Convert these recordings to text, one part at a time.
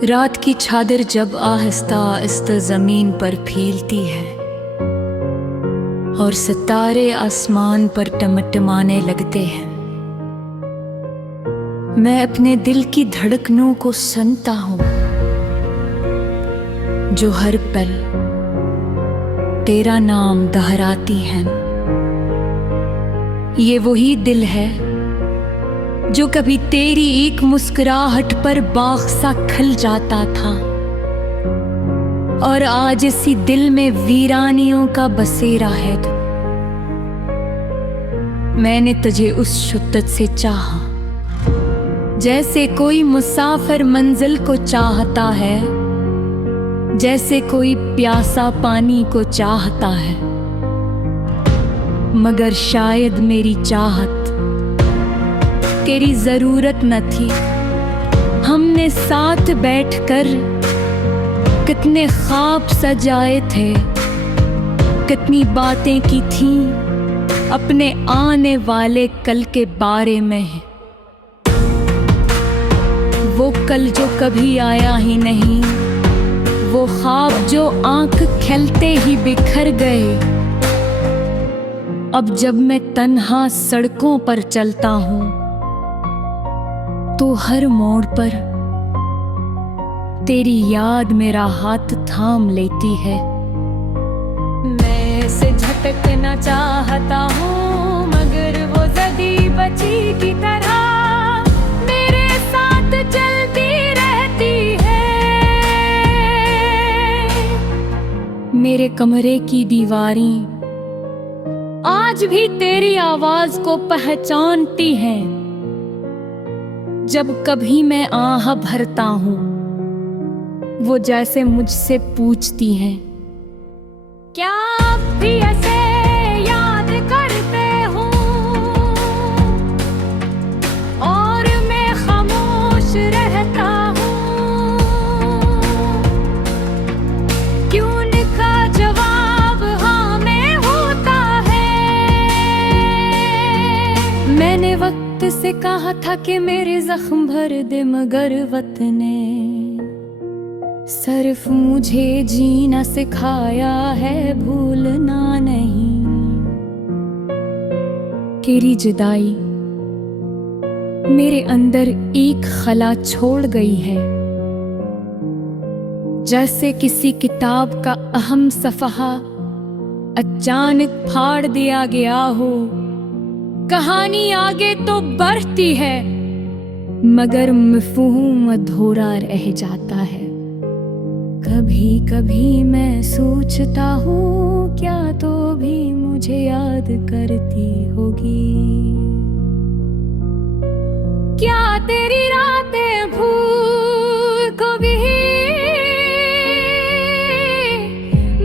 रात की चादर जब आहिस्ता आहिस्ता जमीन पर फैलती है और सितारे आसमान पर टमटमाने लगते हैं, मैं अपने दिल की धड़कनों को सुनता हूँ जो हर पल तेरा नाम दोहराती हैं। ये वही दिल है जो कभी तेरी एक मुस्कुराहट पर बाग सा खिल जाता था और आज इसी दिल में वीरानियों का बसेरा है। मैंने तुझे उस शिद्दत से चाहा जैसे कोई मुसाफिर मंजिल को चाहता है, जैसे कोई प्यासा पानी को चाहता है। मगर शायद मेरी चाहत तेरी जरूरत न थी। हमने साथ बैठकर कितने ख्वाब सजाए थे, कितनी बातें की थीं अपने आने वाले कल के बारे में। वो कल जो कभी आया ही नहीं, वो ख्वाब जो आंख खिलते ही बिखर गए। अब जब मैं तन्हा सड़कों पर चलता हूँ तो हर मोड़ पर तेरी याद मेरा हाथ थाम लेती है। मैं इसे झटकना चाहता हूँ मगर वो जदी बची की तरह मेरे साथ चलती रहती है। मेरे कमरे की दीवारें आज भी तेरी आवाज को पहचानती हैं। जब कभी मैं आह भरता हूँ वो जैसे मुझसे पूछती हैं, क्या आप भी ऐसे याद करते हो? और मैं खामोश रहता हूँ। क्यों उनका जवाब हाँ में होता है। मैंने वक्त से कहा था कि मेरे जख्म भर दे, मगर वतने सिर्फ मुझे जीना सिखाया है, भूलना नहीं। तेरी जुदाई मेरे अंदर एक खला छोड़ गई है, जैसे किसी किताब का अहम सफ़हा अचानक फाड़ दिया गया हो। कहानी आगे तो बढ़ती है मगर मफ़हूम अधूरा रह जाता है। कभी कभी मैं सोचता हूँ क्या तो भी मुझे याद करती होगी। क्या तेरी रातें भूल को भी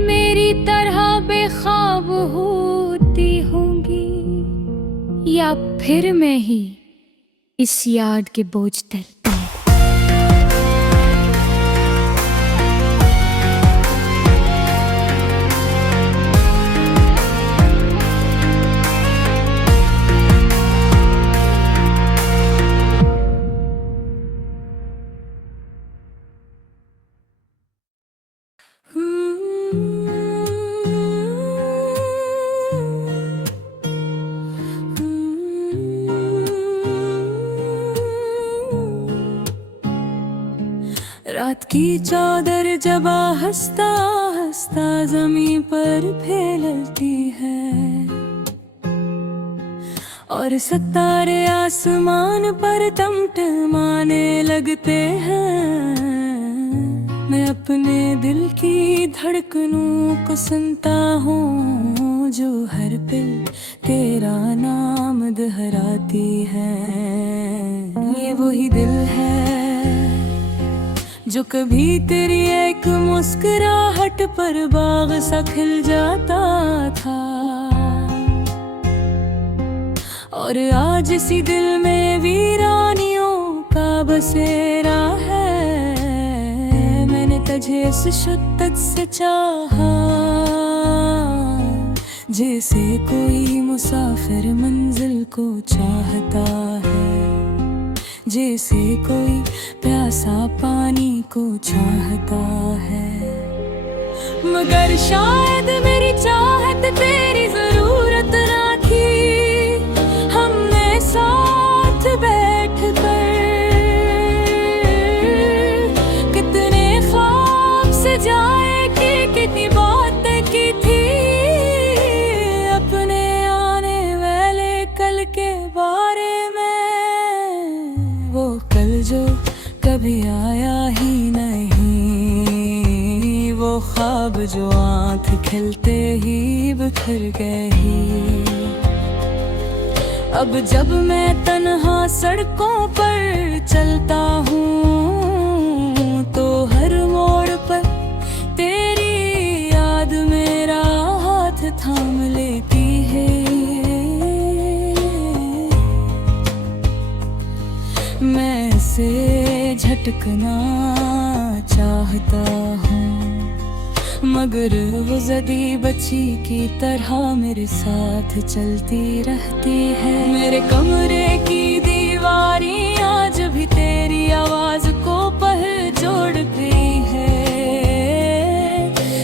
मेरी तरह बेख्वाब होती होंगी, या फिर मैं ही इस याद के बोझ तले। रात की चादर जब आहिस्ता आहिस्ता ज़मीं पर फैलती है और सितारे आसमान पर टमटमाने लगते हैं। मैं अपने दिल की धड़कनों को सुनता हूँ जो हर पल तेरा नाम दोहराती है। ये वही दिल है जो कभी तेरी एक मुस्कुराहट पर बाग सा खिल जाता था और आज इसी दिल में वीरानियों का बसेरा है। मैंने तुझे इस शिद्दत से चाहा जैसे कोई मुसाफिर मंजिल को चाहता है, जैसे कोई प्यासा पानी को चाहता है। मगर शायद मेरी चाहत तेरी जरूरत ना थी। हमने साथ बैठ कर कितने ख्वाब सजाए कि कितनी बातें की थी। अपने आने वाले कल के बारे में, वो कल जो कभी आया ही नहीं, वो ख्वाब जो आँख खिलते ही बिखर गई। अब जब मैं तन्हा सड़कों पर चलता हूँ तो हर मोड़ पर तेरी याद मेरा हाथ थाम लेती है। मैं से झटकना चाहता हूँ, मगर वो जदी बच्ची की तरह मेरे साथ चलती रहती है। मेरे कमरे की दीवारें आज भी तेरी आवाज को पहचानती है।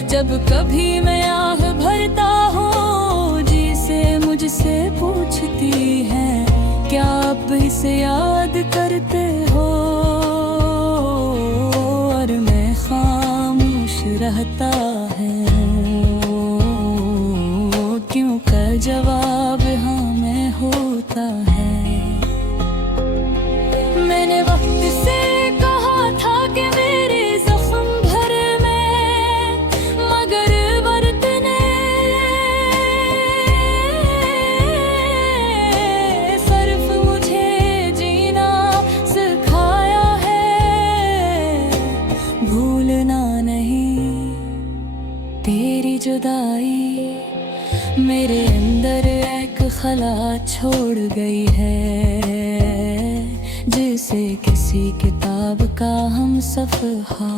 जब कभी मैं आह भरता हूँ जी से मुझसे पूछती है, क्या आप इसे याद करते हो? और मैं खामोश रहता है, क्यों का जवाब हाँ मैं होता है। मैंने वक्त से कहा था कि मेरे जख्म भर में, मगर वक्त ने सिर्फ मुझे जीना सिखाया है। भूलना नहीं तेरी जुदाई मेरे अंदर एक खला छोड़ गई है, जिसे किसी किताब का हम सफ़हा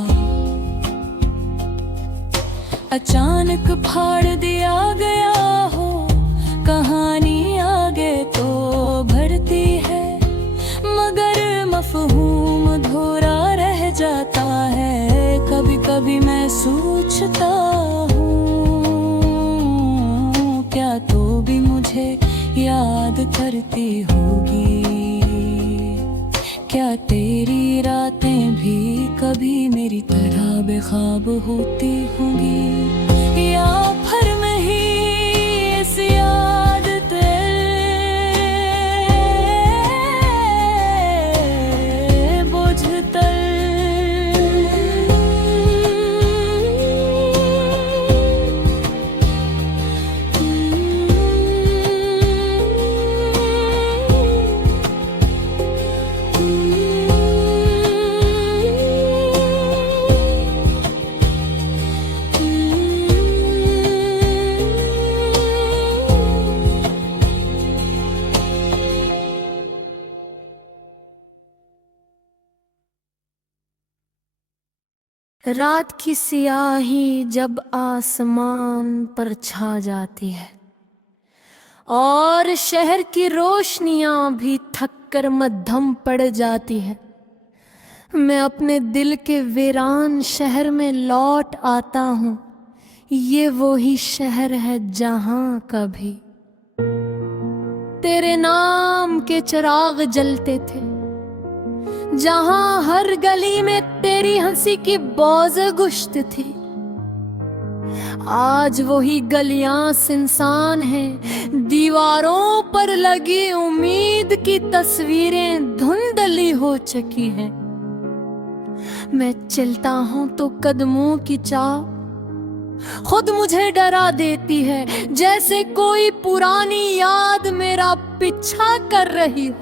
अचानक फाड़ दिया गया हो। कहानी आगे तो बढ़ती है, मगर मफ़हूम अधूरा रह जाता है। कभी कभी मैं सोचता हूँ, क्या तो भी मुझे याद करती होगी? क्या तेरी रातें भी कभी मेरी तरह बेख्वाब होती होंगी? या फिर मैं ही इस याद बोझ तल रात की सियाही जब आसमान पर छा जाती है और शहर की रोशनियां भी थक कर मद्धम पड़ जाती है, मैं अपने दिल के वीरान शहर में लौट आता हूँ। ये वो ही शहर है जहाँ कभी तेरे नाम के चिराग जलते थे, जहां हर गली में तेरी हंसी की बौज गुश्त थी। आज वही गलियां सुनसान हैं, दीवारों पर लगी उम्मीद की तस्वीरें धुंधली हो चुकी हैं। मैं चलता हूं तो कदमों की चाह खुद मुझे डरा देती है, जैसे कोई पुरानी याद मेरा पीछा कर रही हो।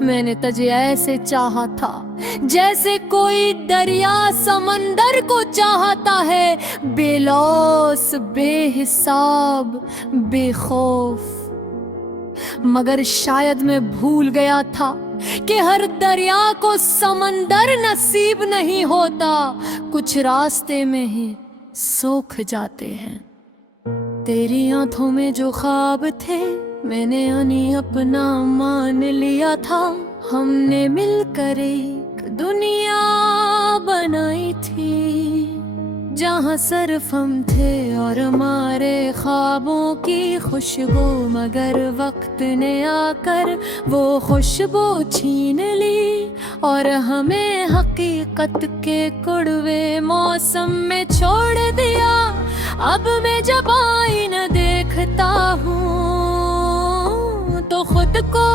मैंने तुझे ऐसे चाहा था जैसे कोई दरिया समंदर को चाहता है, बेलौस बेहिसाब बेखौफ। मगर शायद मैं भूल गया था कि हर दरिया को समंदर नसीब नहीं होता, कुछ रास्ते में ही सूख जाते हैं। तेरी आंखों में जो ख्वाब थे मैंने उन्हें अपना मान लिया था, हमने मिलकर एक दुनिया बनाई थी, जहाँ सिर्फ हम थे और हमारे ख्वाबों की खुशबू। मगर वक्त ने आकर वो खुशबू छीन ली और हमें हकीकत के कड़वे मौसम में छोड़ दिया। अब मैं जब आईना देखता हूँ तो खुद को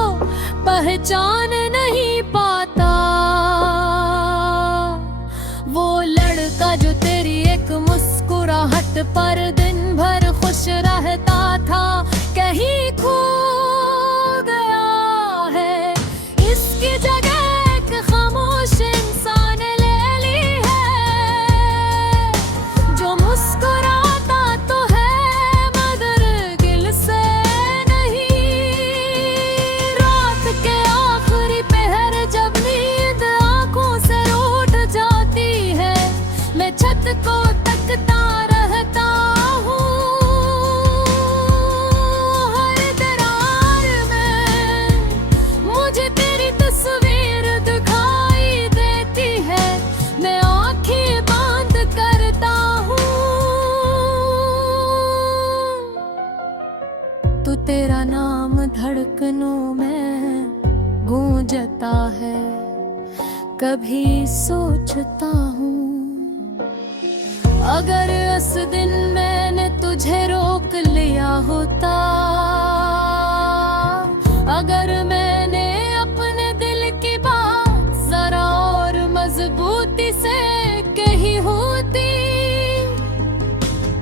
पहचान नहीं पाता। वो लड़का जो तेरी एक मुस्कुराहट पर दिन भर खुश रहता था, कहीं खो गया है। इसकी जगह एक खामोश इंसान ले ली है, जो मुस्कुराता तो है मगर दिल से नहीं। रात के आखिरी पहर जब नींद आंखों से रूठ जाती है, मैं छत को तकता रहता हूँ। हर दरार में मुझे तेरी तस्वीर दिखाई देती है, मैं आंखें बंद करता हूँ तो तेरा नाम धड़कनों में गूंजता है। कभी सोचता हूँ अगर उस दिन मैंने तुझे रोक लिया होता, अगर मैंने अपने दिल की बात जरा और मजबूती से कही होती,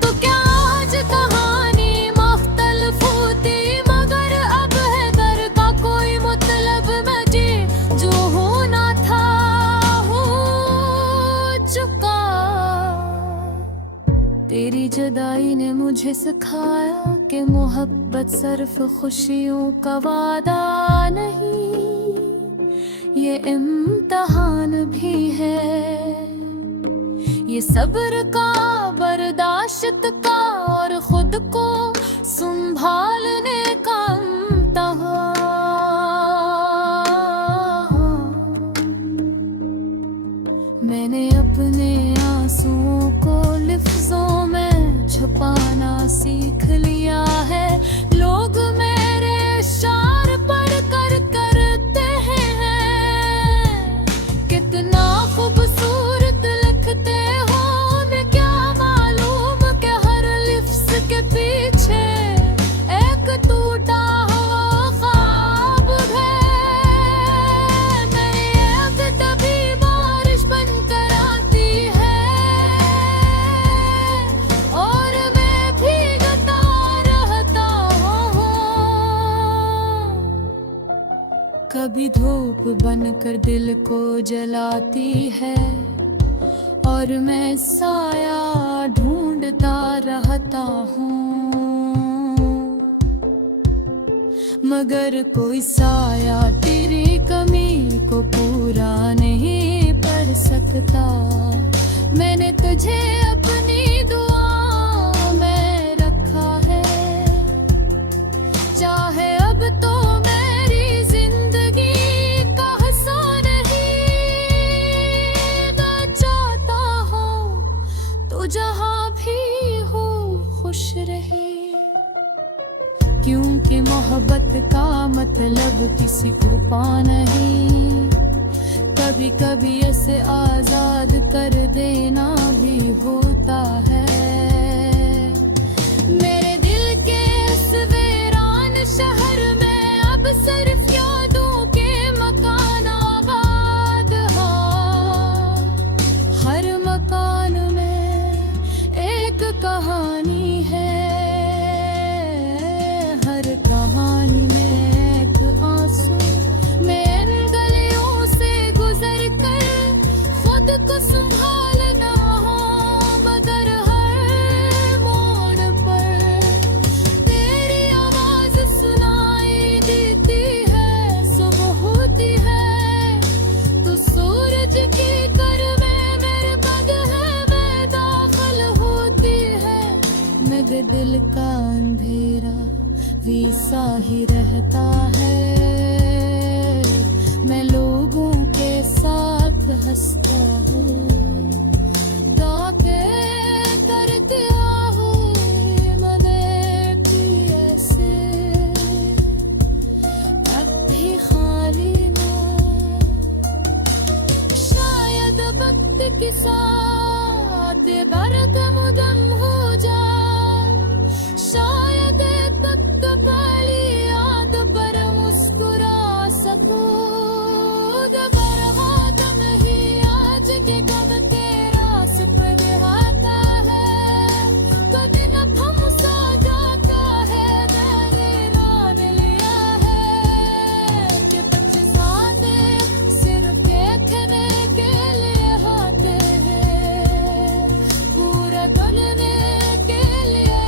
तो क्या आज कहानी मुख्तलिफ होती। मगर अब है दर का कोई मतलब, मैं जी जो होना था हो चुका। तेरी जुदाई ने मुझे सिखाया कि मोहब्बत सिर्फ खुशियों का वादा नहीं, ये इम्तिहान भी है। ये सब्र का, बर्दाश्त का और खुद को संभालने का इम्तिहान। मैंने अपने आंसुओं को लफ्जों में छुपाना सीख लिया है। लोग मेरे इशार पढ़कर करते हैं कितना खूबसूरत लिखते हो। मैं क्या मालूम कि हर लिफ्ज के पीछे एक टूटा हुआ ख्वाब है। मेरी आँख तभी बारिश बनकर आती है और मैं भीगता रहता हूँ। कभी धूप बनकर दिल को जलाती है और मैं साया ढूंढता रहता हूँ, मगर कोई साया तेरी कमी को पूरा नहीं कर सकता। मैंने तुझे अपनी दुआ में रखा है, चाहे अब तो मेरी जिंदगी का हिस्सा नहीं। मैं चाहता हूँ तू जहाँ भी हो खुश रहे, क्योंकि मोहब्बत का मतलब किसी को पाना नहीं। कभी कभी ऐसे आजाद कर देना भी होता है। मेरे दिल के इस वीरान शहर में अब सिर्फ यादों के मकान आबाद हैं। हर मकान में एक कहानी है, हर कहानी में एक आंसू। मैं इन गलियों से गुजर कर खुद को संभालना हो, मगर हर मोड़ पर तेरी आवाज सुनाई देती है। सुबह होती है तो सूरज की कर में मेरे पग है, मैं दाखिल होती है। मगर दिल का अंधेरा वैसा ही रहता है। मैं लोगों के साथ हंसता हूँ गाके करते हो मदद ऐसे अब भी खाली ना शायद वक्त के साथ बरक मुदम हो जा शायद तक पहली याद पर मुस्कुरा सकूं दोबारा दम ही आज के गम तेरा सिपद आता है कभी न थम सा जाता है मैंने मान लिया है कि बच्चे सिर्फ देखने के लिए होते हैं पूरा गलने के लिए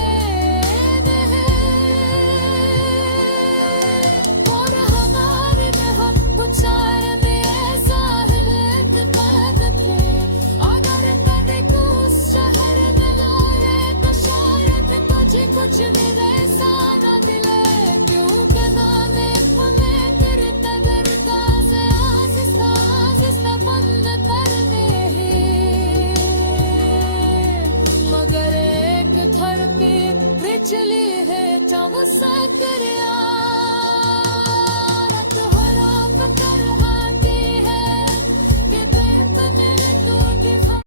नहीं और हमारे में हम उचार में ऐसा है इत्तेफाक थे अगर कभी को उस शहर में लाए तो शायद तुझे कुछ भी वैसा न मिले क्योंकि नामे हमें गिरता डरता से आहिस्ता आहिस्ता बंद करने हैं मगर एक धरती बिजली है जब सा कर